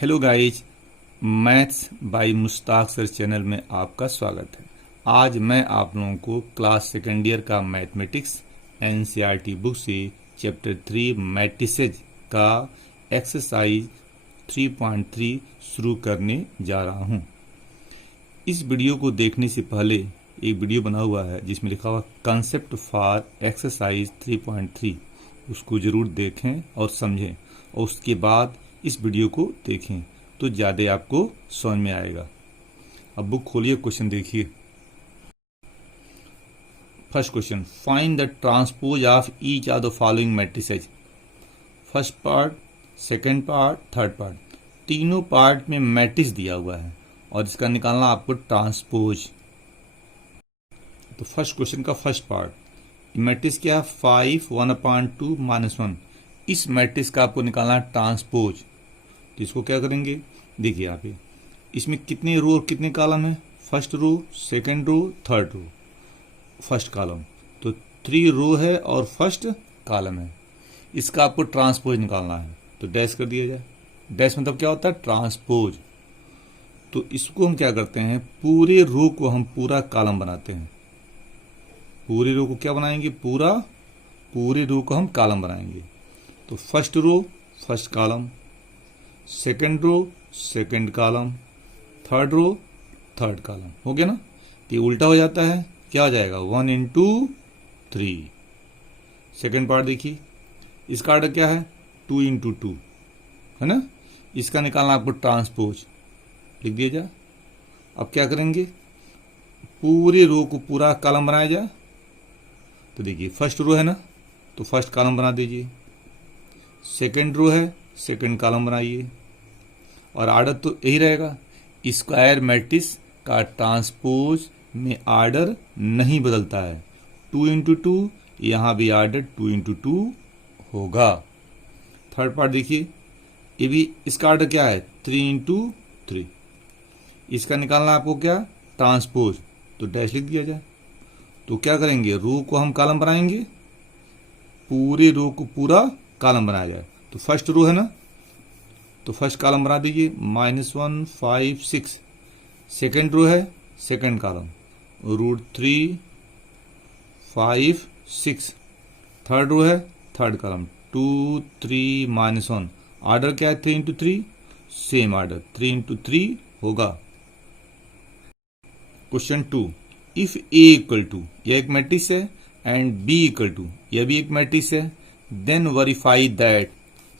Hello guys, maths by Mushtaq sir channel में आपका स्वागत है। आज मैं आप लोगों को क्लास सेकेंड ईयर का मैथमेटिक्स एनसीईआरटी बुक से चैप्टर 3 मैट्रिसेज का एक्सरसाइज 3.3 शुरू करने जा रहा हूं। इस वीडियो को देखने से पहले एक वीडियो बना हुआ है जिसमें लिखा हुआ कंसेप्ट फॉर एक्सरसाइज 3.3, उसको जरूर देखें और समझें, और उसके बाद इस वीडियो को देखें तो ज़्यादा आपको समझ में आएगा। अब बुक खोलिए, क्वेश्चन देखिए। First question, find the transpose of each of the following matrices. First part, second part, third part, तीनों पार्ट में मैट्रिक्स दिया हुआ है और इसका निकालना आपको ट्रांसपोज। तो फर्स्ट क्वेश्चन का फर्स्ट पार्ट, मैट्रिक्स क्या है? 5 1/2 -1। इस मैट्रिक्स का आपको निकालना है ट्रांसपोज। तो इसको क्या करेंगे, देखिए यहाँ पे इसमें कितने रो और कितने कॉलम है? First row, second row, third row, first column. तो 3 रो है और फर्स्ट कॉलम है। इसका आपको ट्रांसपोज निकालना है तो डैश कर दिया जाए। डैश मतलब क्या होता है? ट्रांसपोज। तो इसको हम क्या करते हैं, पूरे रो को हम पूरा कॉलम बनाते हैं। पूरे रो को क्या बनाएंगे? पूरे रो को हम कॉलम बनाएंगे। तो first row first column, second row second column, third row third column. हो गया ना? ये उल्टा हो जाता है, क्या हो जाएगा? 1 into 3। सेकंड पार्ट देखिए, इसका ऑर्डर क्या है? 2 into 2 है ना। इसका निकालना आपको ट्रांसपोज, लिख दिया जाए। अब क्या करेंगे, पूरे रो को पूरा कॉलम बनाया जाए। तो देखिए फर्स्ट रो है ना, तो फर्स्ट कॉलम बना दीजिए। सेकंड रो है, सेकंड कॉलम बनाइए। और आर्डर तो यही रहेगा। स्क्वायर मैट्रिक्स का ट्रांसपोज में आर्डर नहीं बदलता है। 2 into 2, यहाँ भी आर्डर 2 into 2 होगा। थर्ड पार्ट देखिए, ये भी इसका आर्डर क्या है? 3 into 3। इसका निकालना आपको क्या? ट्रांसपोज। तो डैश लिख दिया जाए। तो क्या करेंगे, रो को हम कॉलम बनाएंगे, पूरे रो को पूरा कॉलम बनाया जाए। तो फर्स्ट रो है ना, तो फर्स्ट कॉलम बना दीजिए, -1 5 6। सेकेंड रो है, सेकेंड कॉलम, √3 5 6। थर्ड रो है, थर्ड कॉलम, 2 3 -1। ऑर्डर क्या है? 3 into 3, सेम ऑर्डर 3 into 3 होगा। Question 2, if A equal to, यह एक मैट्रिक्स है, एंड B इक्वल टू, यह भी एक मैट्रिक्स है, then verify that.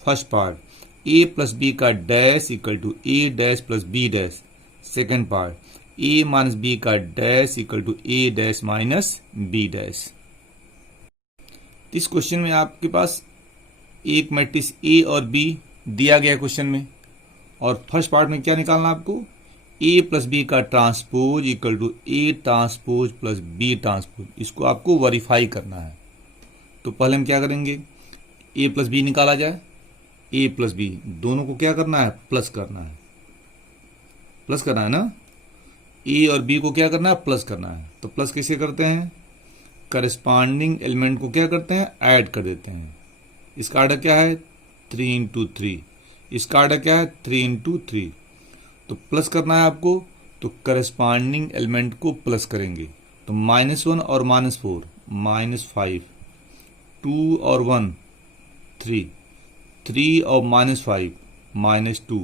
First part, A plus B का dash equal to A dash plus B dash. Second part, A minus B का dash equal to A dash minus B dash. इस question में आपके पास एक matrix A और B दिया गया question में, और फर्स्ट पार्ट में क्या निकालना आपको? A प्लस बी का transpose equal to A transpose plus B transpose. इसको आपको वेरीफाई करना है। तो पहले हम क्या करेंगे, A प्लस बी निकाला जाए। A प्लस बी दोनों को क्या करना है? प्लस करना है। प्लस करना है ना, A और B को क्या करना है? प्लस करना है। तो प्लस कैसे करते हैं? करस्पॉन्डिंग एलिमेंट को क्या करते हैं? ऐड कर देते हैं। इसका आर्डर क्या है? 3 into 3। इसका आर्डर क्या है? 3 into 3। तो प्लस करना है आपको, तो करस्पॉन्डिंग एलिमेंट को प्लस करेंगे। तो -1 और -4 -5, 2 और 1 3, 3 और -5 -2,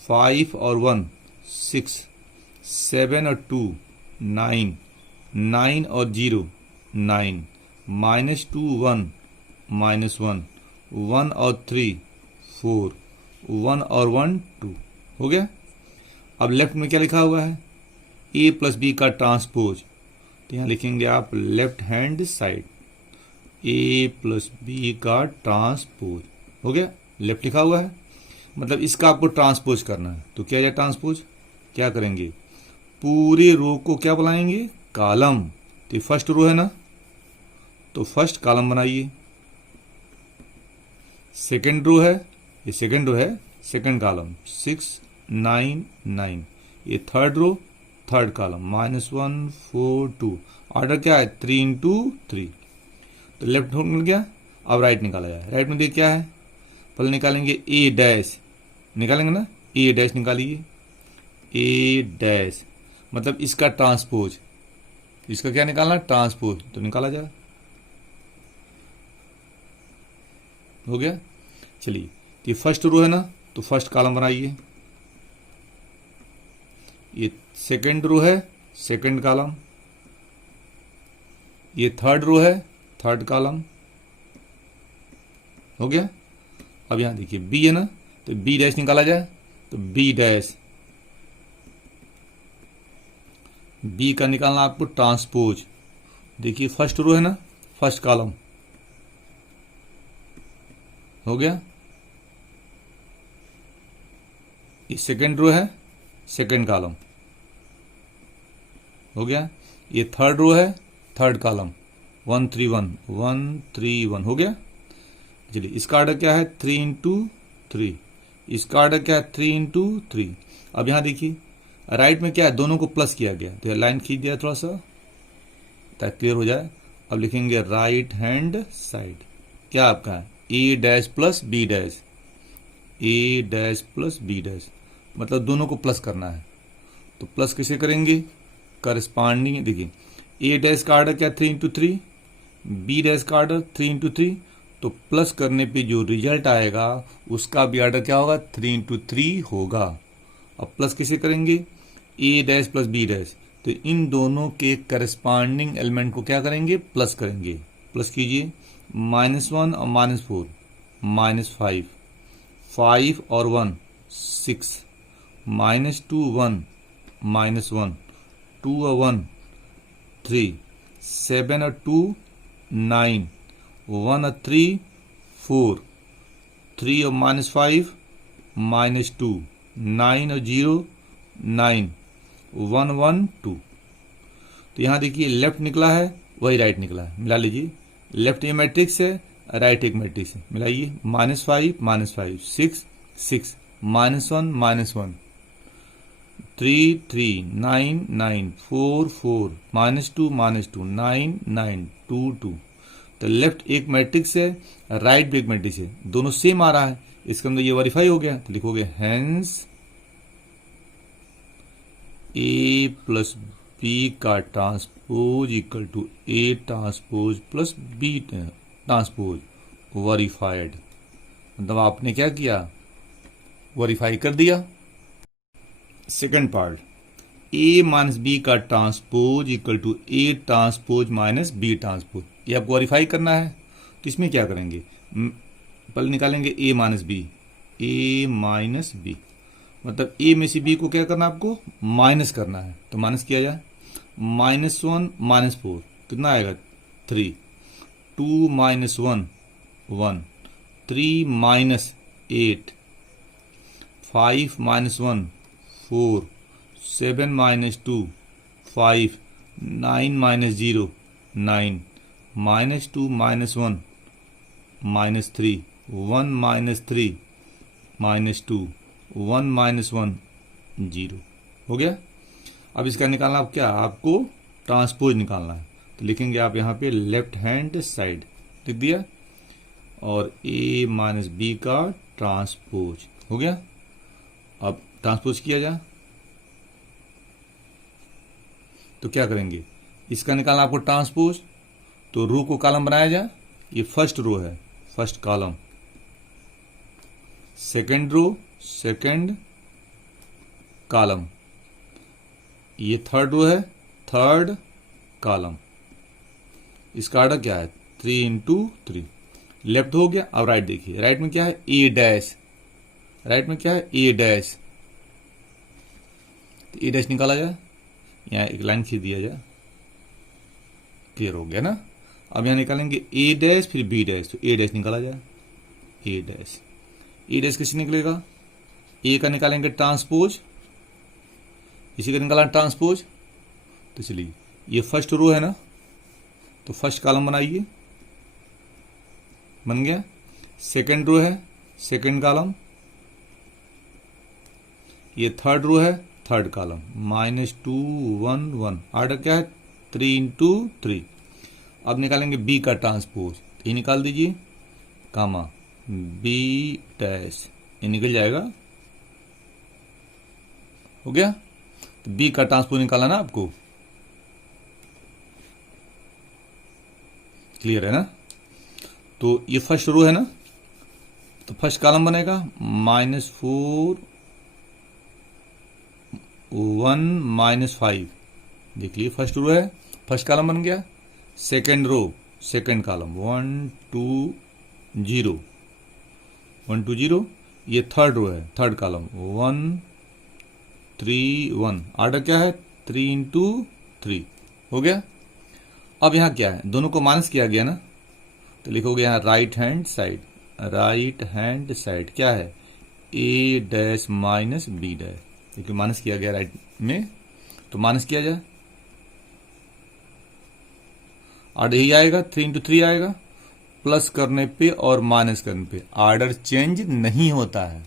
5 और 1 6, 7 और 2 9, 9 और 0 9, -2 1 -1, 1 और 3 4, 1 और 1 2। हो गया। अब लेफ्ट में क्या लिखा हुआ है? A प्लस बी का ट्रांसपोज। तो यहाँ लिखेंगे आप left hand side, A plus B का ट्रांसपोज। हो गया, लेफ्ट लिखा हुआ है, मतलब इसका आपको ट्रांसपोज करना है। तो क्या है ट्रांसपोज? क्या करेंगे, पूरे रो को क्या बनाएंगे? कॉलम। तो फर्स्ट रो है ना, तो फर्स्ट कॉलम बनाइए। सेकेंड रो है, ये सेकेंड रो है, सेकेंड कॉलम 6 9 9। ये third row third column -1 4 2। Order क्या है? 3 into 3। तो लेफ्ट मिल गया। अब राइट निकाला जाए। राइट में देखिए क्या है, पहले निकालेंगे A डैश, निकालेंगे ना, ए डैश निकालिए, ए डैश मतलब इसका ट्रांसपोज, इसका क्या निकालना, ट्रांसपोज, तो निकाला जाए, हो गया। चलिए, ये फर्स्ट रो है ना, तो फर्स्ट कॉलम बनाइए, ये सेकंड रो है, सेकंड कॉलम, ये थर्ड रो है, थर्ड कॉलम, हो गया। अब यहां देखिए बी है ना, तो बी डैश निकाला जाए, तो बी डैश, बी का निकालना आपको ट्रांसपोज, देखिए फर्स्ट रो है ना, फर्स्ट कॉलम, हो गया। ये सेकंड रो है, सेकंड कॉलम, हो गया। ये थर्ड रो है, थर्ड कॉलम, 1 3 1 1 3 1, हो गया। चलिए, इसका ऑर्डर क्या है, 3 इंटू 3, इसका ऑर्डर क्या है, 3 इंटू 3। अब यहां देखिए राइट में क्या है, दोनों को प्लस किया गया, तो लाइन खींच दिया थोड़ा सा ताकि क्लियर हो जाए। अब लिखेंगे राइट हैंड साइड, क्या आपका है, A dash plus B dash, A dash plus B dash, मतलब दोनों को प्लस करना है। तो प्लस कैसे करेंगे, करस्पॉन्डिंग, देखिए ए डैश का ऑर्डर क्या, 3 इंटू 3, बी डैश का ऑर्डर 3 इंटू 3, तो प्लस करने पे जो रिजल्ट आएगा उसका भी ऑर्डर क्या होगा, 3 इंटू 3 होगा। अब प्लस कैसे करेंगे, ए डैश प्लस बी डैश, तो इन दोनों के करस्पॉन्डिंग एलिमेंट को क्या करेंगे, प्लस करेंगे। प्लस कीजिए, -1 और -4, -5, 5 और 1 6, -2 1, -1, 2 और 1 3, 7 और 2 9, 1 और 3 4, 3 और -5 -2, 9 और 0 9, 1 1 2। तो यहां देखिए लेफ्ट निकला है, वही राइट निकला है, मिला लीजिए। लेफ्ट ये मैट्रिक्स है, राइट एक मैट्रिक्स है, मिलाइए, -5 -5 6 6, -1 -1 3 3 9 9 4 4, -2 -2 9 9 2 2। तो लेफ्ट एक मैट्रिक्स है, राइट भी एक मैट्रिक्स है, दोनों सेम आ रहा है, इसके अंदर ये वेरीफाई हो गया। तो लिखोगे हेंस ए प्लस बी का transpose equal to A transpose plus B transpose verified, मतलब आपने क्या किया, वेरीफाई कर दिया। Second part, A minus B का transpose equal to A transpose minus B transpose, ये आपको वेरीफाई करना है। तो इसमें क्या करेंगे, पहले निकालेंगे ए माइनस बी, ए माइनस बी, मतलब ए में से बी को क्या करना है, आपको माइनस करना है। तो माइनस किया जाए, -1 -4 कितना आएगा, 3, 2 -1 1, 3 -8, 5 -1 4, 7 -2 5, 9 -0 9, -2 -1 -3, 1 -3 -2, 1 -1 0, हो गया। अब इसका निकालना, आप क्या, आपको ट्रांसपोज निकालना है। तो लिखेंगे आप यहाँ पे लेफ्ट हैंड साइड लिख दिया, और ए माइनस बी का ट्रांसपोज, हो गया। अब ट्रांसपोज किया जाए तो क्या करेंगे, इसका निकालना आपको ट्रांसपोज, तो रो को कॉलम बनाया जाए। ये फर्स्ट रो है, first column, second row, second column, ये थर्ड रो है, थर्ड कॉलम, इसका ऑर्डर क्या है, 3 इंटू 3। लेफ्ट हो गया। अब राइट देखिए, राइट में क्या है, ए डैश, राइट में क्या है, ए डैश, तो ए डैश निकाला जाए, यहाँ एक लाइन खींच दिया जाए, क्लियर हो गया ना। अब यहां निकालेंगे ए डैश फिर बी डैश, तो ए डैश निकाला जाए, ए डैश, ए डैश कैसे निकलेगा, ए का निकालेंगे ट्रांसपोज, इसी का निकाला ट्रांसपोज। तो चलिए, ये फर्स्ट रो है ना, तो फर्स्ट कॉलम बनाइए, बन गया। सेकंड रो है, सेकंड कॉलम, ये थर्ड रो है, थर्ड कॉलम, -2 1 1, ऑर्डर क्या है, 3 इंटू 3। अब निकालेंगे बी का ट्रांसपोज, ये निकाल हो गया। तो बी का ट्रांसपोज निकाला ना आपको, क्लियर है ना। तो ये फर्स्ट रो है ना, तो फर्स्ट कॉलम बनेगा -4 1 -5। देख लिए फर्स्ट रो है, फर्स्ट कॉलम बन गया। Second row, second column 1 2 0 1 2 0। ये थर्ड रो है, थर्ड कॉलम 1 3 1। ऑर्डर क्या है 3 इंटू 3। हो गया। अब यहां क्या है, दोनों को माइनस किया गया ना, तो लिखोगे यहां right hand side, right hand side क्या है a dash minus B dash, क्योंकि माइनस किया गया राइट में, तो माइनस किया जाए, ऑर्डर यही आएगा 3 इंटू 3 आएगा। प्लस करने पे और माइनस करने पे ऑर्डर चेंज नहीं होता है।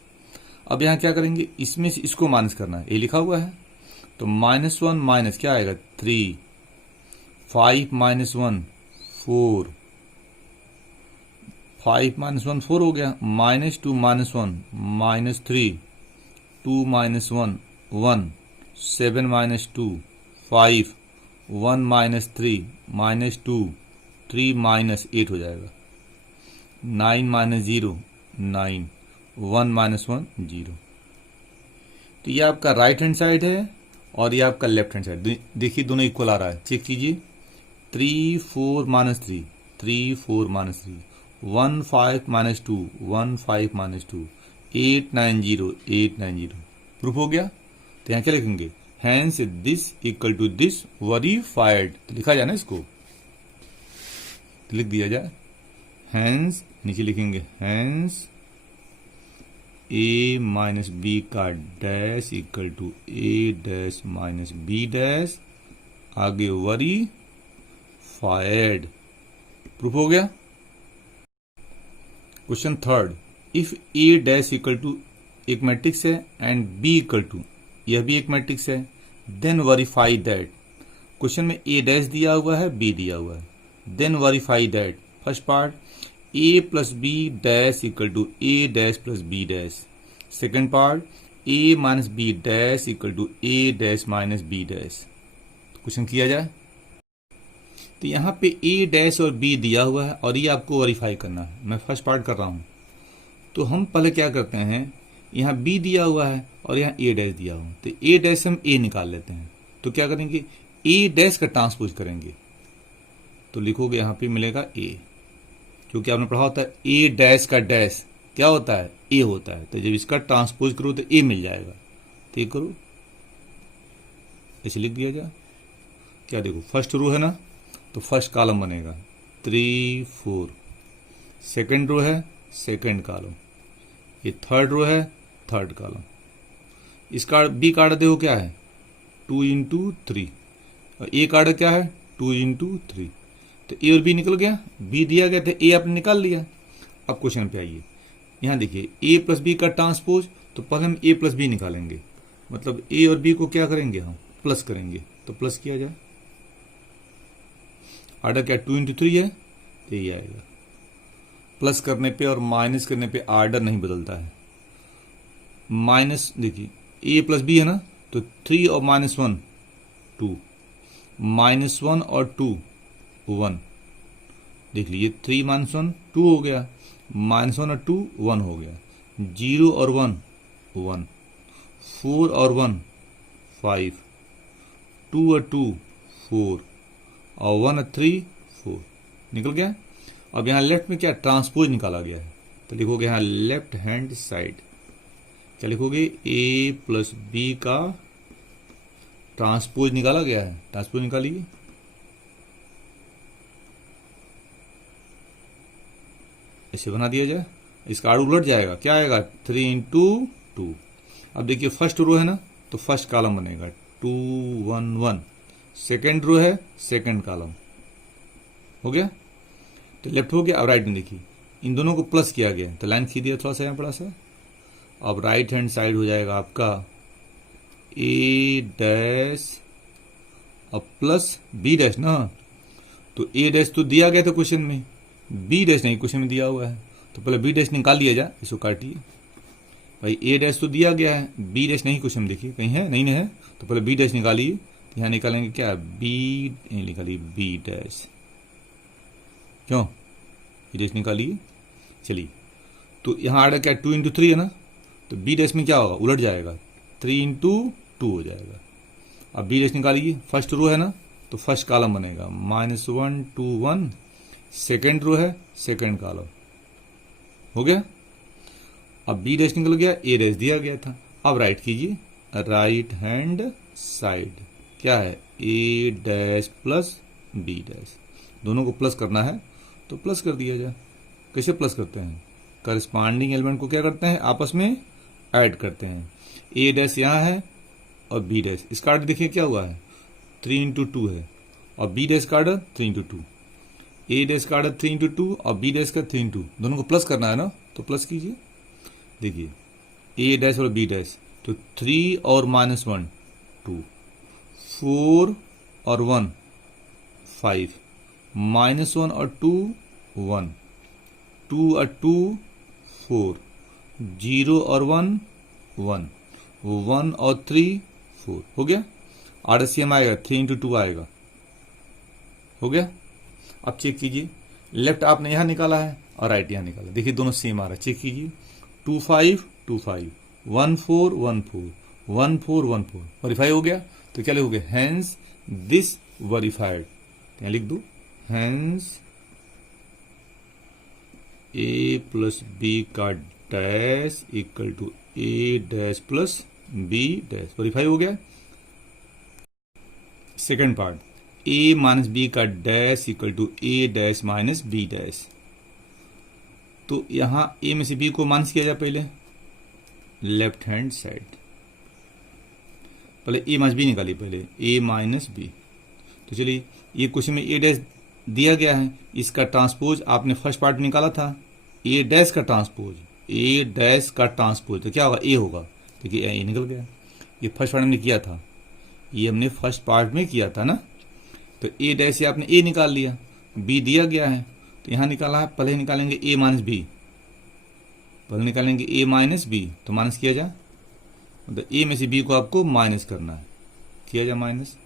अब यहां क्या करेंगे, इसमें से इसको माइनस करना है, ये लिखा हुआ है, तो -1 माइनस क्या आएगा 3, 5 -1 4, 5 -1 4 हो गया। -2 -1 -3, 2 -1 1, 7 -2 5, 1 -3 -2, 3 -8 हो जाएगा। 9 -0 9, 1 -1 0। तो ये आपका राइट हैंड साइड है और ये आपका लेफ्ट हैंड साइड। देखिए दोनों इक्वल आ रहा है, चेक कीजिए। 3 4 -3 3 4 -3, 1 5 -2 1 5 -2, 8 9 0 8 9 0। प्रूफ हो गया। तो यहाँ क्या लिखेंगे, hence this equal to this verified, तो लिखा जाए ना इसको, तो लिख दिया जाए हैंस, नीचे लिखेंगे हैंस a माइनस बी का dash equal to a dash minus B dash, आगे वेरीफाइड। प्रूफ हो गया। Question third, if a dash equal to एक मैट्रिक्स है एंड b इक्वल टू, यह भी एक मैट्रिक्स है, देन वेरीफाई दैट। क्वेश्चन में a डैश दिया हुआ है, b दिया हुआ है, then verify that. First part a plus B dash equal to a dash plus B dash. Second part a minus B dash equal to a dash minus B dash. Question किया जाए। तो यहाँ पे a dash और b दिया हुआ है और ये आपको वेरीफाई करना है। मैं फर्स्ट पार्ट कर रहा हूँ, तो हम पहले क्या करते हैं, यहाँ b दिया हुआ है और यहाँ a डैश दिया हुआ है, तो a डैश हम a निकाल लेते हैं। तो क्या करेंगे, a डैश का ट्रांसपोज करेंगे, तो लिखोगे यहाँ पे मिलेगा a, क्योंकि आपने पढ़ा होता है a डैश का डैश क्या होता है a होता है, तो जब इसका ट्रांसपोज करो तो a मिल जाएगा। तो ये करो, ऐसे लिख दिया जाए। क्या देखो फर्स्ट रो है ना, तो फर्स्ट कॉलम बनेगा 3 4, सेकेंड रो है सेकेंड कॉलम, ये थर्ड रो है थर्ड कॉलम। इसका बी का आर्डर देखो क्या है 2 इंटू 3, और ए का आर्डर क्या है 2 इंटू 3। तो ए और बी निकल गया, बी दिया गया था, ए आपने निकाल लिया। अब क्वेश्चन पे आइए, यहाँ देखिए ए प्लस बी का ट्रांसपोज, तो पहले हम ए प्लस बी निकालेंगे, मतलब ए और बी को क्या करेंगे हम प्लस करेंगे, तो प्लस किया जाए। आर्डर क्या 2 इंटू 3 है, तो ये आएगा। प्लस करने पे और माइनस करने पे आर्डर नहीं बदलता है। माइनस देखिए ए प्लस बी है ना, तो 3 और -1 2, -1 और 2 1। देख लीजिए 3 -1 2 हो गया, -1 और 2 1 हो गया, 0 और 1 1, 4 और 1 5, 2 और 2 4, और 1 और 3 4 निकल गया। अब यहाँ लेफ्ट में क्या ट्रांसपोज निकाला गया है, तो लिखोगे यहाँ लेफ्ट हैंड साइड, क्या लिखोगे a प्लस बी का ट्रांसपोज निकाला गया है, ट्रांसपोज निकालिए। ऐसे बना दिया जाए, इसका आड़ उलट जाएगा, क्या आएगा 3 इंटू 2। अब देखिए फर्स्ट रो है ना, तो फर्स्ट कॉलम बनेगा 2 1 1, सेकेंड रो है सेकेंड कॉलम, हो गया। तो लेफ्ट हो गया। अब राइट में देखिए इन दोनों को प्लस किया गया, तो लाइन खींच दिया थोड़ा सा यहाँ बड़ा सा। अब राइट हैंड साइड हो जाएगा आपका a डैश अब प्लस b डैश ना, तो a डैश तो दिया गया था क्वेश्चन में, b डैश नहीं क्वेश्चन में दिया हुआ है, तो पहले b डैश निकाल लिया जाए, इसको काटिए, भाई ए डैश तो दिया गया है, बी डैश नहीं कुछ हम देखिए कहीं है नहीं है, तो पहले बी डैश निकालिए। तो यहाँ निकालेंगे क्या, बी निकालिए बी डैश, क्यों बी डैश निकालिए। चलिए तो यहाँ आ रहा क्या 2 × 3 है ना, तो बी डैश में क्या होगा उलट जाएगा 3 × 2 हो जाएगा। अब बी डैश निकालिए, फर्स्ट रो है ना तो फर्स्ट कॉलम बनेगा -1 2 1, सेकेंड रो है सेकेंड कॉलम हो गया। अब बी डैश निकल गया, ए डैश दिया गया था। अब राइट कीजिए, राइट हैंड साइड क्या है A dash plus B dash, दोनों को प्लस करना है तो प्लस कर दिया जाए। कैसे प्लस करते हैं, करस्पॉन्डिंग एलिमेंट को क्या करते हैं आपस में ऐड करते हैं। ए डैश यहाँ है और बी डैश, इसका आर्डर देखिए क्या हुआ है 3 × 2 है, और बी डैश का आर्डर 3 × 2, ए डैश का आर्डर 3 × 2 और बी डैश का 3 × 2, दोनों को प्लस करना है ना, तो प्लस कीजिए। देखिए ए डैश और बी डैश, तो 3 और -1 2, 4 और 1 5, -1 और 2 1, 2 और 2 4, 0 और 1 1, 1 और 3 4 हो गया। आर्डर सेम आएगा 3 × 2 आएगा, हो गया। अब चेक कीजिए, लेफ्ट आपने यहाँ निकाला है और राइट यहाँ निकाला, देखिए दोनों सेम आ रहा है, चेक कीजिए 2 5 2 5, 1 4 1 4, 1 4 1 4, वेरीफाई हो गया। तो क्या लिखोगे, हेंस दिस वेरीफाइड, यहाँ लिख दो हेंस ए प्लस बी का dash equal to A dash plus B dash, verify हो गया। Second part, A minus B का dash equal to A dash minus B dash, तो यहां ए में से बी को माइनस किया जाए पहले लेफ्ट हैंड साइड, पहले ए माइनस बी निकालिए, पहले ए माइनस बी। तो चलिए ये क्वेश्चन में ए डैश दिया गया है, इसका ट्रांसपोज आपने फर्स्ट पार्ट में निकाला था, ए डैश का ट्रांसपोज, ए डैश का ट्रांसपोज तो क्या होगा ए होगा, देखिए ए निकल गया। ये फर्स्ट पार्ट में किया था, ये हमने फर्स्ट पार्ट में किया था ना, तो ए डैश से आपने ए निकाल लिया, बी दिया गया है तो यहां निकाला है, पहले निकालेंगे ए माइनस बी, पहले निकालेंगे ए माइनस बी, तो माइनस किया जाए, तो ए में से बी को आपको माइनस करना है, किया जाए माइनस।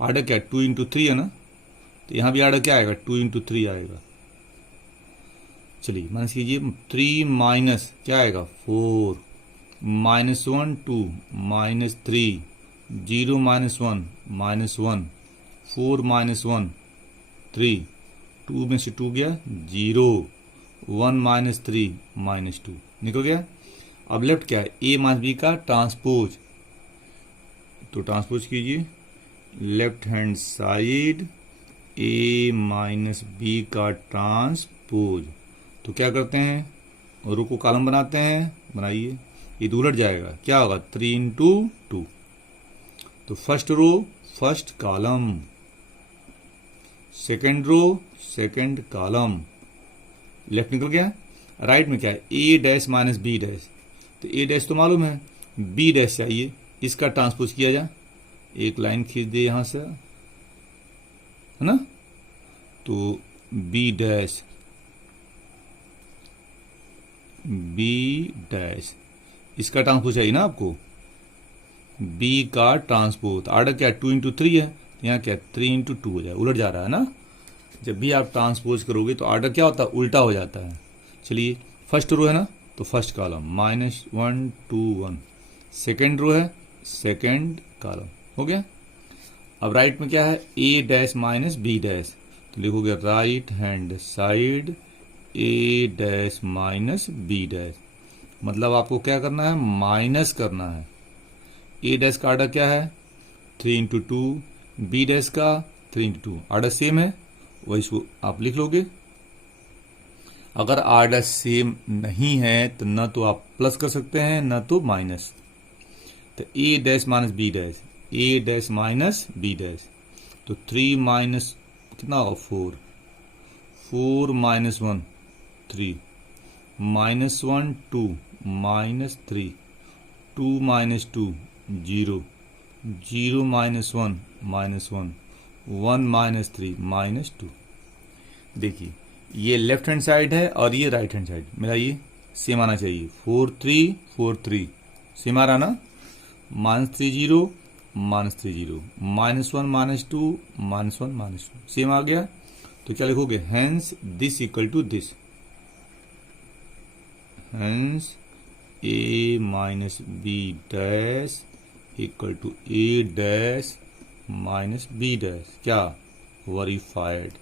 आर्डर क्या 2 × 3 है ना, तो यहां भी आर्डर क्या आएगा 2 × 3 आएगा। चलिए माइनस कीजिए, 3 माइनस क्या आएगा 4, -1 2 -3, 0 -1 -1, 4 -1 3, 2 में से 2 गया 0, 1 -3 -2 निकल गया। अब लेफ्ट क्या है ए माइनस बी का ट्रांसपोज, तो ट्रांसपोज कीजिए लेफ्ट हैंड साइड ए माइनस बी का ट्रांसपोज, तो क्या करते हैं रो को कॉलम बनाते हैं, बनाइए, ये उलट जाएगा क्या होगा 3 × 2, तो first row first column, second row second column, left निकल गया। राइट में क्या है A dash minus B dash, तो ए डैश तो मालूम है, बी डैश चाहिए, इसका ट्रांसपोज किया जाए, एक लाइन खींच दे यहां से है ना, तो बी डैश इसका ट्रांसपोज चाहिए ना आपको, बी का ट्रांसपोज, आर्डर क्या 2 × 3 है, यहाँ क्या 3 × 2 हो जाए, उलट जा रहा है ना, जब भी आप ट्रांसपोज करोगे तो आर्डर क्या होता है उल्टा हो जाता है। चलिए फर्स्ट रो है ना, तो फर्स्ट कॉलम -1 2 1, सेकेंड रो है सेकेंड कॉलम, हो गया। अब राइट में क्या है A dash minus B dash, तो लिखोगे राइट हैंड साइड ए डैश माइनस बी डैश, मतलब आपको क्या करना है माइनस करना है। ए डैश का आर्डर क्या है 3 × 2, बी डैश का 3 × 2, आर्डर सेम है, वही इसको आप लिख लोगे। अगर आर्डर सेम नहीं है तो न तो आप प्लस कर सकते हैं न तो माइनस, तो A dash minus B dash, A dash minus B dash, तो 3 माइनस कितना होगा 4, 4 -1 3, -1 2 -3, 2 -2 0, 0 -1 -1, 1 -3 -2। देखिए ये लेफ्ट हैंड साइड है और ये राइट हैंड साइड, मिलाइए सेम आना चाहिए। 4 3 4 3 सेम आ रहा ना। -3 0 -3 0 -1 -2 -1 -2 सेम आ गया। तो क्या लिखोगे, hence this equal to this, hence a minus B dash equal to a dash minus B dash. क्या, वेरीफाइड,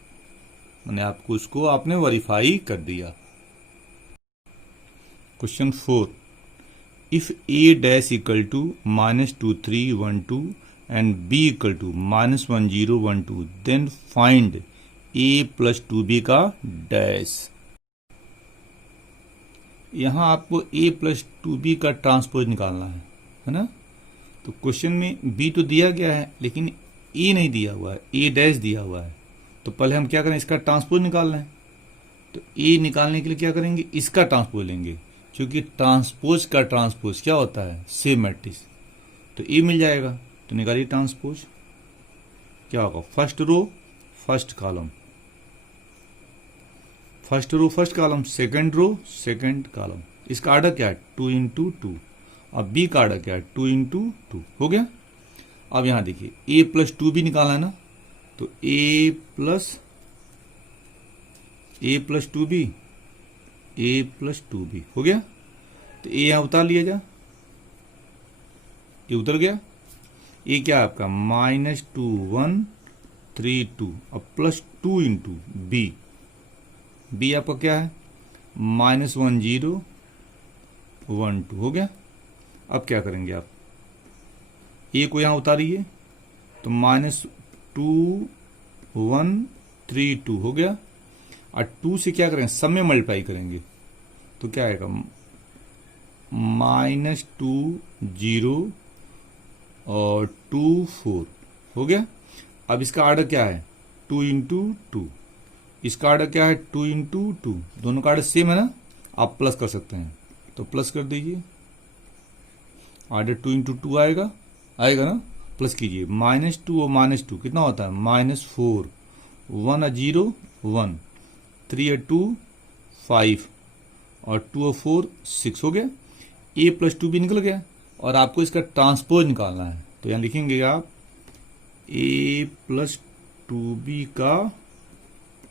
मैंने आपको उसको आपने वेरीफाई कर दिया। Question 4, if a dash equal to -2 3 1 2 and b equal to -1 0 1 2 then find a plus 2b का dash. यहां आपको a प्लस 2b का ट्रांसपोज निकालना है ना। तो क्वेश्चन में b तो दिया गया है लेकिन a नहीं दिया हुआ है, a डैश दिया हुआ है। तो पहले हम क्या करें, इसका ट्रांसपोज निकालना है। तो a निकालने के लिए क्या करेंगे, इसका ट्रांसपोज लेंगे, क्योंकि ट्रांसपोज का ट्रांसपोज क्या होता है, सेम मैट्रिक्स। तो a मिल जाएगा, तो निकालिए ट्रांसपोज। क्या होगा, first row first column, first row first column, second row second column. इसका आर्डर क्या है, 2 × 2। अब b का आर्डर क्या है, 2 × 2 हो गया। अब यहां देखिए a प्लस 2b निकालना है ना। तो a plus 2b, a plus 2b हो गया। तो a यहां उतार लिया जा, ये उतर गया। ये क्या है आपका, -2 1 3 2 अब प्लस 2 × b, b आपका क्या है, -1 0 1 2 हो गया। अब क्या करेंगे आप, a को यहां उतारिए, तो -2 1 3 2 हो गया। और 2 से क्या करेंगे, सब में मल्टीप्लाई करेंगे। तो क्या आएगा, -2 0 और 2 4 हो गया। अब इसका आर्डर क्या है, 2 × 2, इसका आर्डर क्या है, 2 × 2, दोनों का आर्डर सेम है ना। आप प्लस कर सकते हैं, तो प्लस कर दीजिए, आर्डर 2 × 2 आएगा, आएगा ना। प्लस कीजिए, -2 और -2 कितना होता है, -4, 1 और 0 1, 3 और 2 5 और 2 और 4 6 हो गया। a प्लस 2b निकल गया और आपको इसका ट्रांसपोज निकालना है। तो यहां लिखेंगे आप a प्लस 2b का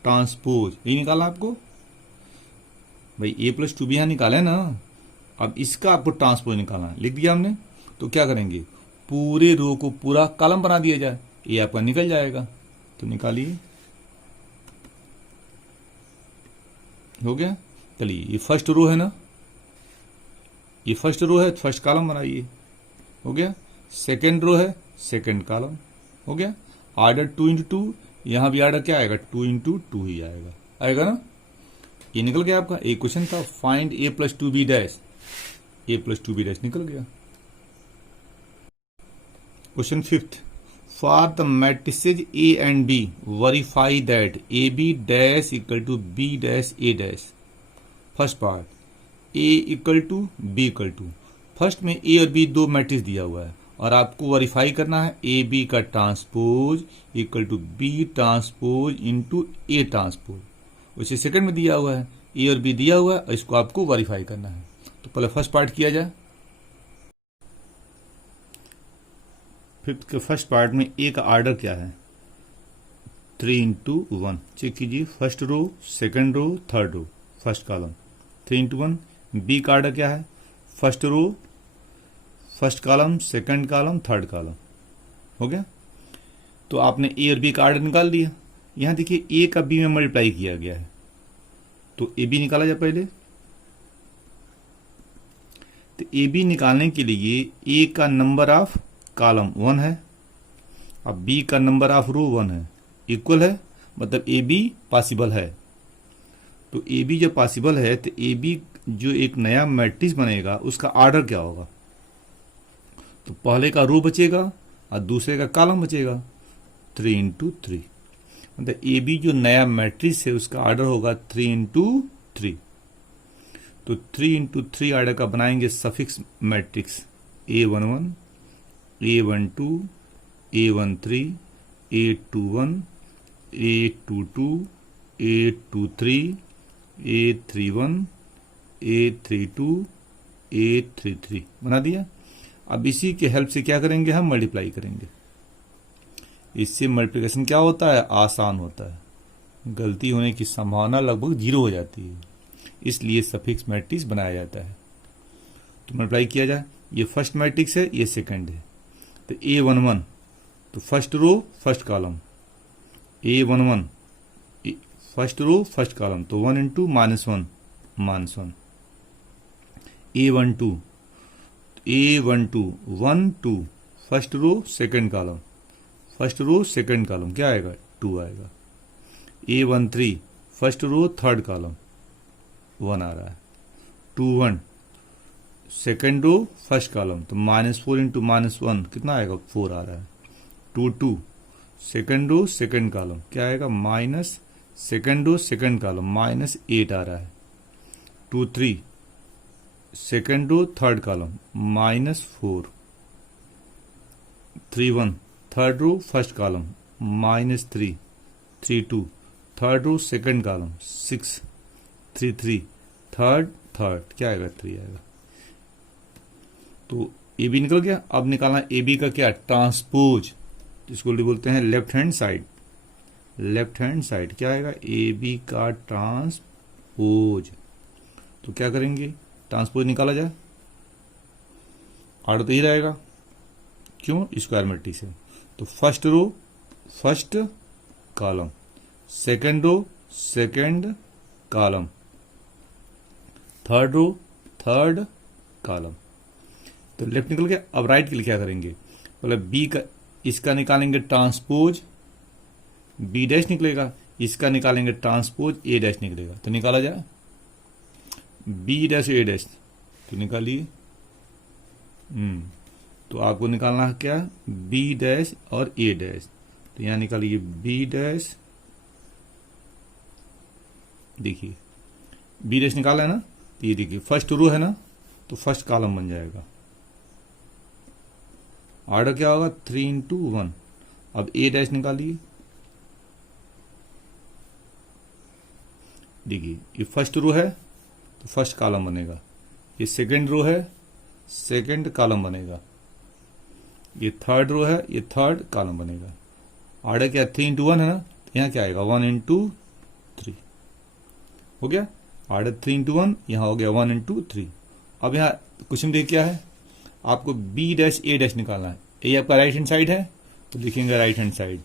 ट्रांसपोज, यही निकालना आपको भाई, a प्लस 2b यहां निकाला है ना। अब इसका आपको ट्रांसपोज निकालना है, लिख दिया हमने। तो क्या करेंगे, पूरे रो को पूरा कॉलम बना दिया जाए, ये आपका निकल जाएगा। तो निकालिए, हो गया। चलिए ये फर्स्ट रो है ना, ये फर्स्ट रो है, फर्स्ट कॉलम बनाइए, हो गया। सेकंड रो है, सेकंड कॉलम, हो गया। आर्डर 2 × 2, यहां भी आर्डर क्या आएगा, 2 × 2 ही आएगा, आएगा ना। ये निकल गया आपका। एक क्वेश्चन था, find a plus 2b dash, a plus 2b dash निकल गया। Question 5, for the matrices a and b verify that ab dash equal to b dash a dash. First part, a equal to b equal to, first में a और b दो matrix दिया हुआ है और आपको वेरीफाई करना है ए बी का transpose equal to b transpose into a transpose. उसे सेकंड में दिया हुआ है, a और b दिया हुआ है और इसको आपको वेरीफाई करना है। तो पहले फर्स्ट पार्ट किया जाए। फिफ्थ के फर्स्ट पार्ट में a का आर्डर क्या है, 3 × 1। चेक कीजिए, first row second row third row first column, 3 × 1। b का आर्डर क्या है, first row first column second column third column, हो गया। तो आपने a और b का आर्डर निकाल लिया। यहां देखिए a का b में मल्टीप्लाई किया गया है, तो ए बी निकाला जाए पहले। तो ए बी निकालने के लिए ए का नंबर ऑफ कॉलम 1 है, अब बी का नंबर ऑफ रो 1 है, इक्वल है, मतलब ए बी पॉसिबल है। तो ए बी जब पॉसिबल है तो ए बी जो एक नया मैट्रिक्स बनेगा उसका आर्डर क्या होगा, तो पहले का रो बचेगा और दूसरे का कॉलम बचेगा, 3 × 3। मतलब ए बी जो नया मैट्रिक्स है उसका आर्डर होगा 3 × 3। तो 3 × 3 आर्डर का बनाएंगे suffix matrix, A11 A12 A13 A21 A22 A23 A31 832 833 बना दिया। अब इसी के हेल्प से क्या करेंगे, हम मल्टीप्लाई करेंगे। इससे मल्टीप्लिकेशन क्या होता है, आसान होता है, गलती होने की संभावना लगभग 0 हो जाती है, इसलिए सफिक्स मैट्रिक्स बनाया जाता है। तो मल्टीप्लाई किया जाए, ये फर्स्ट मैट्रिक्स है, ये सेकंड है, तो A11 तो first row first column, A11 first row first column, तो 1 into -1 -1। A12 1 2 first row second column, first row second column क्या आएगा, 2 आएगा। A13 first row third column 1 आ रहा है। 21 सेकंड रो फर्स्ट कॉलम, तो -4 इंटू -1 कितना आएगा, 4 आ रहा है। 22 सेकंड रो सेकंड कॉलम क्या आएगा, minus second row second column -8 आ रहा है। 23 second row third column -4। 31 third row first column -3। 32 third row second column 6। 33 third क्या आएगा, 3 आएगा। तो ए बी निकल गया। अब निकालना ए बी का क्या, ट्रांसपोज, जिसको बोलते हैं left hand side. Left hand side क्या आएगा, ए बी का ट्रांसपोज। तो क्या करेंगे, ट्रांसपोज निकाला जाए, आर्डर तो ही रहेगा, क्यों, स्क्वायर मैट्रिक्स है। तो first row first column, second row second column, third row third column. तो लेफ्ट निकल गया। अब राइट के लिए क्या करेंगे, पहले बी का इसका निकालेंगे ट्रांसपोज, बी डैश निकलेगा, इसका निकालेंगे ट्रांसपोज, ए डैश निकलेगा। तो निकाला जाए, बी डैश ए डैश, तो निकालिए। तो आपको निकालना है क्या, बी डैश और ए डैश। तो यहां निकालिए बी डैश, देखिए बी डैश निकाला है ना, तो ये देखिए फर्स्ट रो है ना, तो फर्स्ट कॉलम बन जाएगा। ऑर्डर क्या होगा, 3 इंटू 1। अब ए डैश निकालिए, देखिए ये फर्स्ट रो है तो फर्स्ट कॉलम बनेगा, ये सेकंड रो है सेकंड कॉलम बनेगा, ये थर्ड रो है ये थर्ड कॉलम बनेगा। ऑर्डर क्या, 3 इंटू 1 है ना, तो यहाँ क्या आएगा, 1 इंटू 3 हो गया। ऑर्डर 3 इंटू 1, यहाँ हो गया 1 इंटू 3। अब यहाँ क्वेश्चन देख क्या है, आपको बी डैश ए डैश निकालना है। ए आपका राइट हैंड साइड है, तो लिखेंगे राइट हैंड साइड,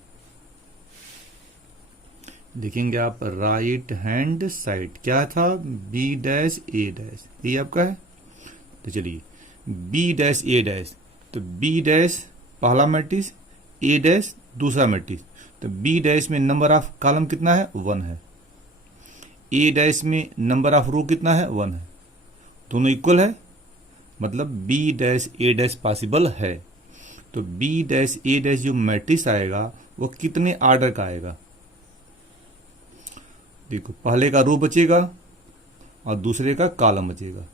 लिखेंगे आप राइट हैंड साइड। क्या था, बी डैश ए डैश, ये आपका है। तो चलिए बी डैश ए डैश, तो बी डैश पहला मैट्रिक्स, ए डैश दूसरा मैट्रिक्स। तो बी डैश में नंबर ऑफ कॉलम कितना है, 1 है। ए डैश में नंबर ऑफ रो कितना है, 1 है। दोनों इक्वल है, मतलब B dash A dash possible है। तो बी डैश ए डैश जो मैट्रिक्स आएगा वो कितने ऑर्डर का आएगा, देखो पहले का रो बचेगा और दूसरे का कॉलम बचेगा।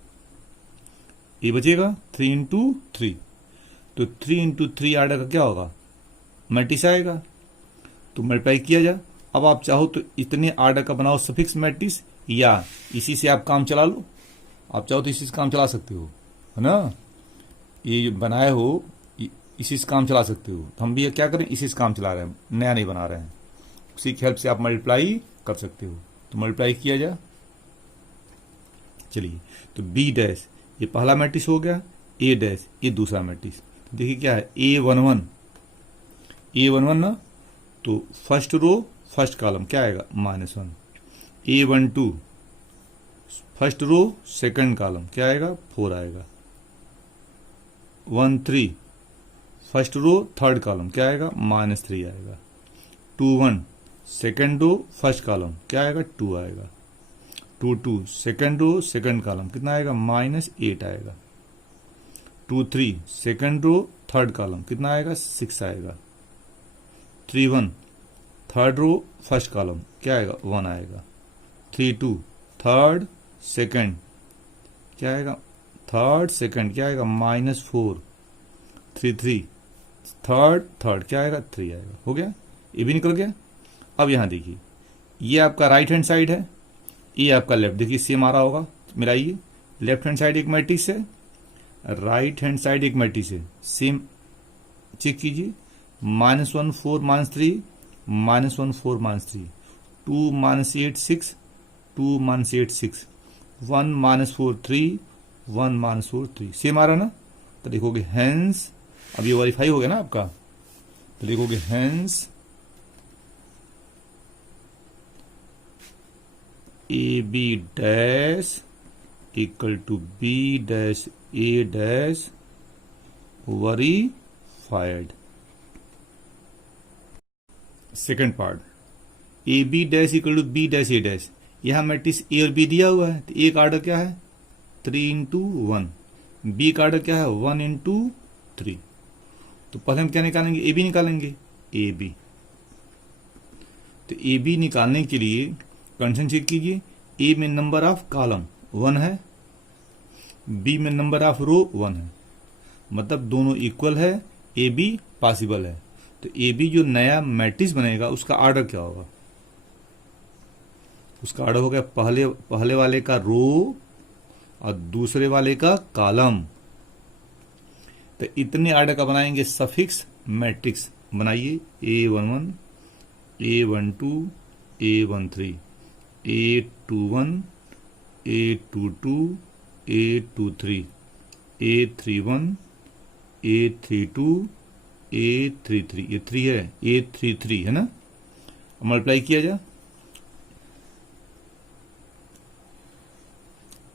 ये बचेगा 3 इंटू 3, तो 3 इंटू 3 ऑर्डर का क्या होगा, मैट्रिक्स आएगा। तो मल्टीप्लाई किया जाए। अब आप चाहो तो इतने ऑर्डर का बनाओ सफिक्स मैट्रिक्स, या इसी से आप काम चला लो। आप चाहो तो इसी से काम चला सकते हो, है ना, ये बनाए हो इसी से काम चला सकते हो। तो हम भी क्या करें, इसी से काम चला रहे हैं, नया नहीं बना रहे हैं। उसी की हेल्प से आप मल्टीप्लाई कर सकते हो। तो मल्टीप्लाई किया जाए, चलिए। तो बी डैश ये पहला मैट्रिक्स हो गया, ए डैश ये दूसरा मैट्रिक्स। तो देखिए क्या है, A11 ना, तो फर्स्ट रो फर्स्ट कॉलम क्या आएगा, -1। A12 first row second column क्या आएगा, 4 आएगा। 13 फर्स्ट रो थर्ड कॉलम क्या आएगा, -3 आएगा। 21 सेकंड रो फर्स्ट कॉलम क्या आएगा, 2 आएगा। 22 सेकंड रो सेकंड कॉलम कितना आएगा, -8 आएगा। 23 सेकंड रो थर्ड कॉलम कितना आएगा, 6 आएगा। 31 थर्ड रो फर्स्ट कॉलम क्या आएगा, 1 आएगा। 32 थर्ड सेकंड क्या आएगा, थर्ड सेकंड क्या आएगा, -4। 33 थर्ड क्या आएगा, 3 आएगा। हो गया, ये भी निकल गया। अब यहां देखिए, ये आपका राइट हैंड साइड है, ये आपका लेफ्ट, देखिए सेम आ रहा होगा, मिलाइए। लेफ्ट हैंड साइड एक मैट्रिक्स है, राइट हैंड साइड एक मैट्रिक्स है, सेम चेक कीजिए। -1 4 -3 -1 4 -3, 2 -8 6 2 -8 6, 1 -4 3 1 -4 3, सेम आ रहा ना। तो लिखोगे हेंस, अब ये वेरीफाई हो गया ना आपका, तो लिखोगे hence A B dash equal to B dash A dash verified. Second part, A B dash equal to B dash A dash, यहां मैट्रिक्स ए और बी दिया हुआ है, तो ए का आर्डर क्या है 3 × 1, बी का आर्डर क्या है 1 × 3। तो पहले हम क्या निकालेंगे, ए बी निकालेंगे, ए बी। तो ए बी निकालने के लिए कंडीशन चेक कीजिए, ए में नंबर ऑफ कॉलम 1 है, बी में नंबर ऑफ रो 1 है, मतलब दोनों इक्वल है, ए बी पॉसिबल है। तो ए बी जो नया मैट्रिक्स बनेगा उसका ऑर्डर क्या होगा, उसका ऑर्डर हो गया पहले वाले का रो और दूसरे वाले का कॉलम। तो इतने ऑर्डर का बनाएंगे सफिक्स मैट्रिक्स, बनाइए A11 A12 A13 A21 A22 A23 A31 A32 A33, ये 3 है, A33 है ना, मल्टीप्लाई किया जाए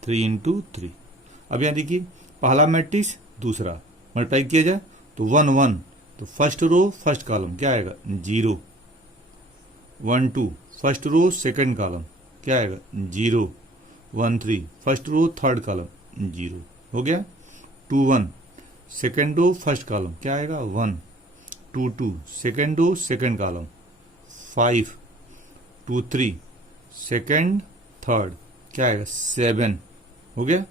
3 × 3। अब यहां देखिए पहला मैट्रिक्स दूसरा मल्टीप्लाई किया जाए तो 1 1, तो फर्स्ट रो फर्स्ट कॉलम क्या आएगा 0, 1 2 फर्स्ट रो सेकंड कॉलम क्या आएगा 0, 1 3 फर्स्ट रो थर्ड कॉलम 0 हो गया। 2 1 सेकंड रो फर्स्ट कॉलम क्या आएगा 1, 2 2 second row second column 5, 2 3 second third क्या आएगा 7 हो गया।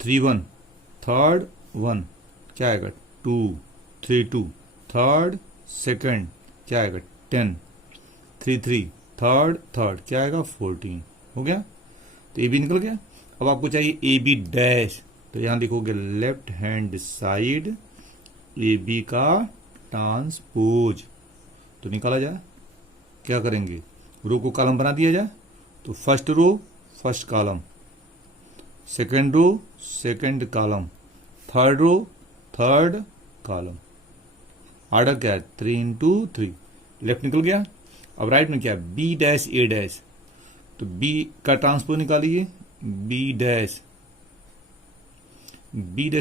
3 1 थर्ड 1 क्या आएगा 2, 3 2 थर्ड सेकंड क्या आएगा 10, 3 3 थर्ड क्या आएगा 14 हो गया। तो ए बी निकल गया। अब आपको चाहिए ए बी डैश, तो यहां लिखोगे left hand side A B का ट्रांसपोज, तो निकाला जाए क्या करेंगे, रो को कॉलम बना दिया जाए, तो first row first column, second row second column, third row third column, order क्या है 3 × 3, लेफ्ट निकल गया। अब राइट में क्या है बी डैश ए डैश, तो बी का ट्रांसपोज निकालिए, बी डैश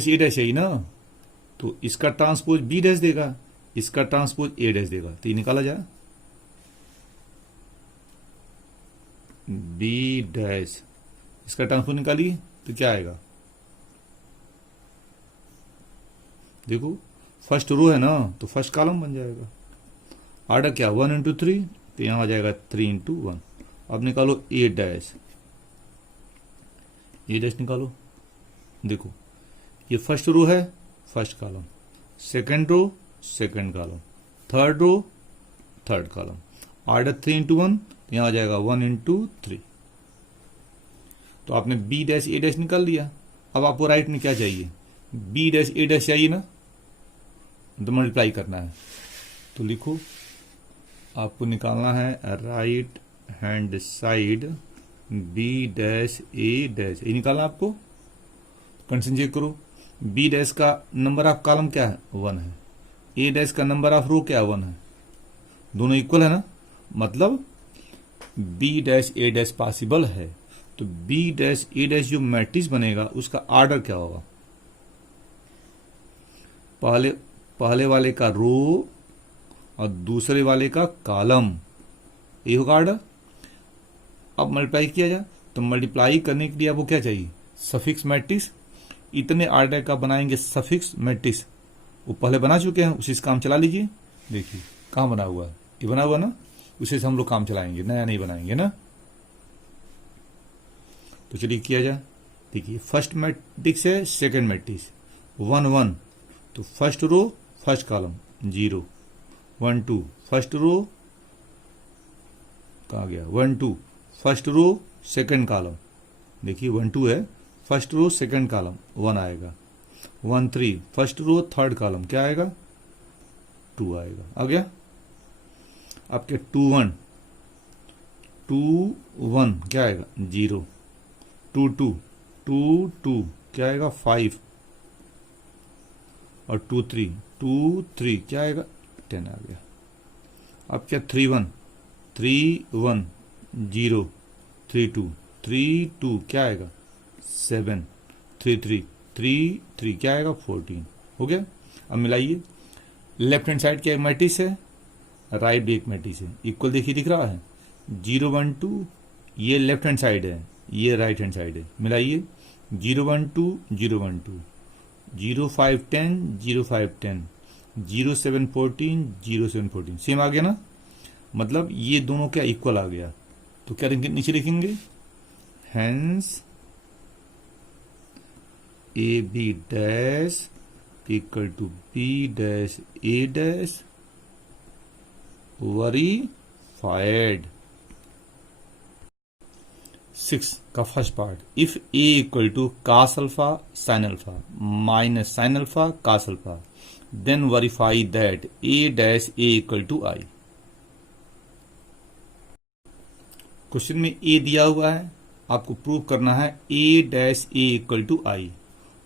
ए डैश है ना, तो इसका ट्रांसपोज बी डैश देगा, इसका ट्रांसपोज ए डैश देगा, तो ये निकाला जाए बी डैश, इसका ट्रांसपोज निकालिए तो क्या आएगा, देखो फर्स्ट रो है ना तो फर्स्ट कॉलम बन जाएगा, ऑर्डर क्या 1 × 3, तो यहां आ जाएगा 3 × 1। अब निकालो ए डैश निकालो, देखो ये फर्स्ट रो है first column, second row second column, third row third column, order 3 × 1, तो यहां आ जाएगा 1 × 3। तो आपने बी डैश ए डैश निकाल लिया। अब आपको राइट में क्या चाहिए, बी डैश ए डैश चाहिए ना, तो मल्टीप्लाई करना है, तो लिखो आपको निकालना है right hand side B dash A dash, ये निकालना आपको। कंडीशन चेक करो, बी डैश का नंबर ऑफ कॉलम क्या है 1 है, ए डैश का नंबर ऑफ रो क्या है 1 है, दोनों इक्वल है ना, मतलब B dash A dash possible है। तो बी डैश ए डैश जो मैट्रिक्स बनेगा उसका ऑर्डर क्या होगा, पहले वाले का रो और दूसरे वाले का कॉलम, ये होगा ऑर्डर। अब मल्टीप्लाई किया जाए, तो मल्टीप्लाई करने के लिए आपको क्या चाहिए, सफिक्स मैट्रिक्स। इतने ऑर्डर का बनाएंगे सफिक्स मैट्रिक्स, वो पहले बना चुके हैं, उसी से काम चला लीजिए। देखिए कहां बना हुआ है, ये बना हुआ ना, उसी से हम लोग काम चलाएंगे, नया नहीं बनाएंगे ना। तो चलिए किया जाए, देखिए फर्स्ट मैट्रिक्स है सेकंड मैट्रिक्स 1 1, तो first row first column 0, 1 2 first row कहा गया 1 2 फर्स्ट रो सेकंड कॉलम, देखिए 1 2 है फर्स्ट रो सेकंड कॉलम 1 आएगा, 1 3 फर्स्ट रो थर्ड कॉलम क्या आएगा 2 आएगा। आ गया। अब क्या 2 1 2 1 क्या आएगा 0, 2 2 2 2 क्या आएगा 5 और 2 3 क्या आएगा 10 आ गया। अब क्या 3 1 0 3 2 क्या आएगा 7 3 3 क्या आएगा 14। हो गया। अब मिलाइए, लेफ्ट हैंड साइड क्या एक मैट्रिक्स है, राइट भी एक मैट्रिक्स है, इक्वल देखिए दिख रहा है 0 1 2 ये लेफ्ट हैंड साइड है, ये राइट हैंड साइड है। मिलाइए 0 1 2 0 1 2 0 5 10 0 5 10 0 7 14 0 7 14 सेम आ गया ना, मतलब ये दोनों क्या इक्वल आ गया। तो क्या नीचे लिखेंगे hence A B dash equal to B dash A dash verified. 6 का first part, if A equal to cos alpha sine alpha minus sine alpha cos alpha then verify that A dash A equal to I. Question में A दिया हुआ है, आपको prove करना है A dash A equal to I.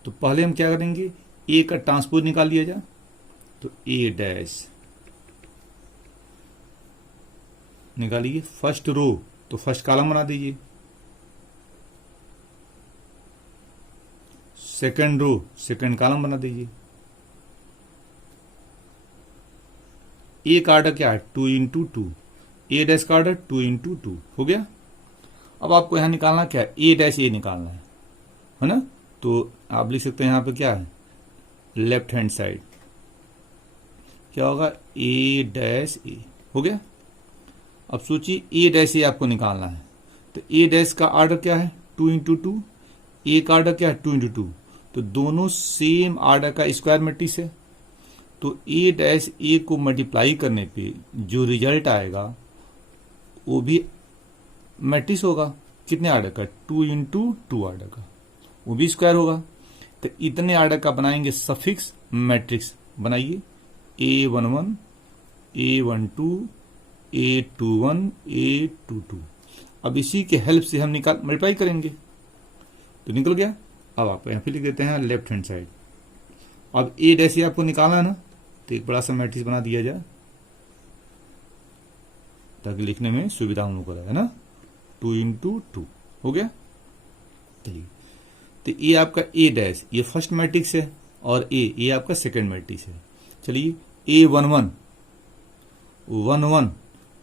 तो पहले हम क्या करेंगे, ए का ट्रांसपोज निकाल लिया जाए, तो ए डैश निकालिए, फर्स्ट रो तो फर्स्ट कॉलम बना दीजिए, सेकंड रो सेकंड कॉलम बना दीजिए। ए का आर्डर क्या है 2 इंटू 2, ए डैश का आर्डर 2 इंटू 2 हो गया। अब आपको यहां निकालना क्या है, ए डैश ए निकालना है ना। तो आप लिख सकते हैं यहां पे क्या है, लेफ्ट हैंड साइड क्या होगा ए डैश ए। हो गया। अब सोचिए ए डैश ए आपको निकालना है, तो ए डैश का आर्डर क्या है 2 इंटू 2, ए का आर्डर क्या है 2 इंटू 2, तो दोनों सेम आर्डर का स्क्वायर मैट्रिक्स है। तो ए डैश ए को मल्टीप्लाई करने पे जो रिजल्ट आएगा वो भी मैट्रिक्स होगा, कितने आर्डर का 2 इंटू 2 आर्डर का, वो भी स्क्वायर होगा। तो इतने आर्डर का बनाएंगे सफिक्स मैट्रिक्स, बनाइए A11 A12 A21 A22। अब इसी के हेल्प से हम मल्टीप्लाई करेंगे तो निकल गया। अब आप यहां पे लिख देते हैं लेफ्ट हैंड साइड। अब ए डैश आपको निकालना है ना, तो एक बड़ा सा मैट्रिक्स बना दिया जाए ताकि लिखने में सुविधा हम लोग को रहे, है ना। 2 इंटू 2 हो गया। चलिए, तो ये आपका ए डैश ये फर्स्ट मैट्रिक्स है और ये आपका सेकंड मैट्रिक्स है। चलिए A11 1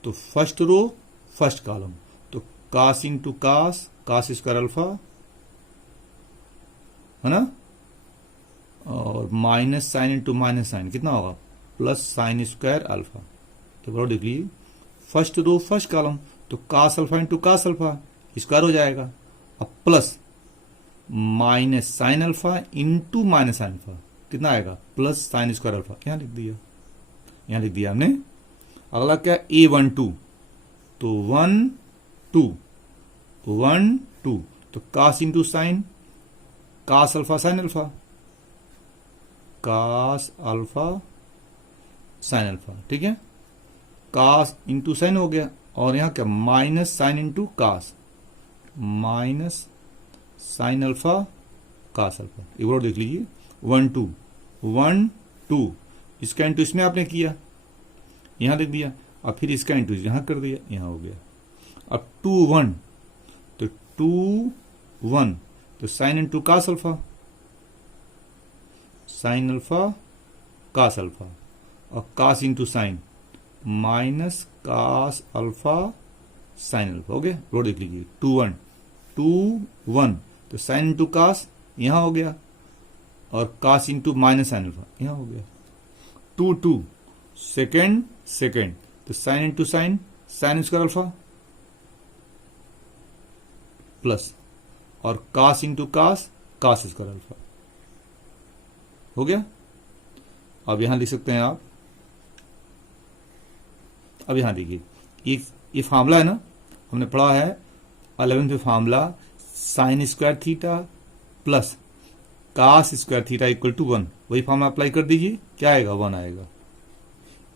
तो फर्स्ट रो फर्स्ट कॉलम, तो cos into cos cos square alpha है ना, और minus sine into minus sine कितना होगा प्लस साइन स्क्वायर अल्फा। तो बराबर देख लीजिए फर्स्ट रो फर्स्ट कॉलम, तो cos alpha into cos alpha square हो जाएगा, अब plus minus sine alpha into minus sine alpha कितना आएगा प्लस साइन स्क्वायर अल्फा। यहां लिख दिया हमने। अगला क्या A12 तो 1 2 तो cos into sine cos alpha sine alpha cos alpha sine alpha, ठीक है। कास इंटू साइन हो गया, और यहां क्या minus sine into cos minus sine alpha cos alpha. एक बार देख लीजिए 1 2 इसका इंटू इसमें आपने किया, यहां लिख दिया, अब फिर इसका इंटू यहां कर दिया, यहां हो गया। अब 2 1 तो 2 1 तो sine into cos alpha sine alpha cos alpha, और cos into sine minus cos alpha sine alpha हो गया। रोड देख लीजिए 2 1 तो साइन इंटू कास यहां हो गया, और cos into minus sine alpha यहां हो गया। 2 2 सेकेंड तो sine into sine sine square alpha plus और cos into cos cos square alpha हो गया। अब यहां लिख सकते हैं आप, अब यहां देखिए ये फार्मूला है ना, हमने पढ़ा है 11th में formula sine square theta plus cos square theta equal to 1, वही फॉर्मूला अप्लाई कर दीजिए, क्या आएगा 1 आएगा।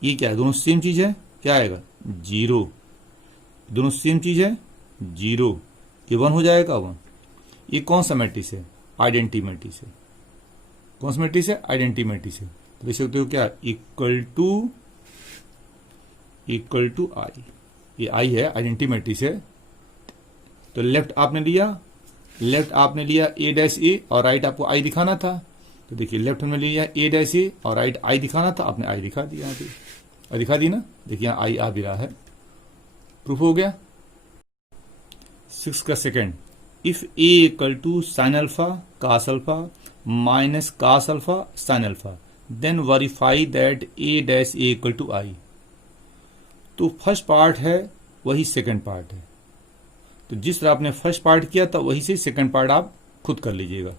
ये क्या है, दोनों सेम चीज है, क्या आएगा 0, दोनों सेम चीज है 0, ये 1 हो जाएगा 1। ये कौन सा मैट्रिक्स है, आइडेंटिटी मैट्रिक्स है। कौन सा मैट्रिक्स है, आइडेंटिटी मैट्रिक्स है। तो देख सकते हो क्या, इक्वल टू आई, ये आई है, आइडेंटिटी मैट्रिक्स है। तो लेफ्ट आपने लिया ए डैश ए और राइट आपको आई दिखाना था। तो देखिए लेफ्ट में लिया ए डैश ए और राइट आई दिखाना था, आपने आई दिखा दिया, और दिखा दी ना, देखिए यहाँ आई आ भी रहा है, प्रूफ हो गया। 6 का second, if A equal to sine alpha cos alpha minus cos alpha sine alpha then verify that A dash A equal to I. तो फर्स्ट पार्ट है वही सेकंड पार्ट है, तो जिस तरह आपने फर्स्ट पार्ट किया था वही से सेकंड पार्ट आप खुद कर लीजिएगा।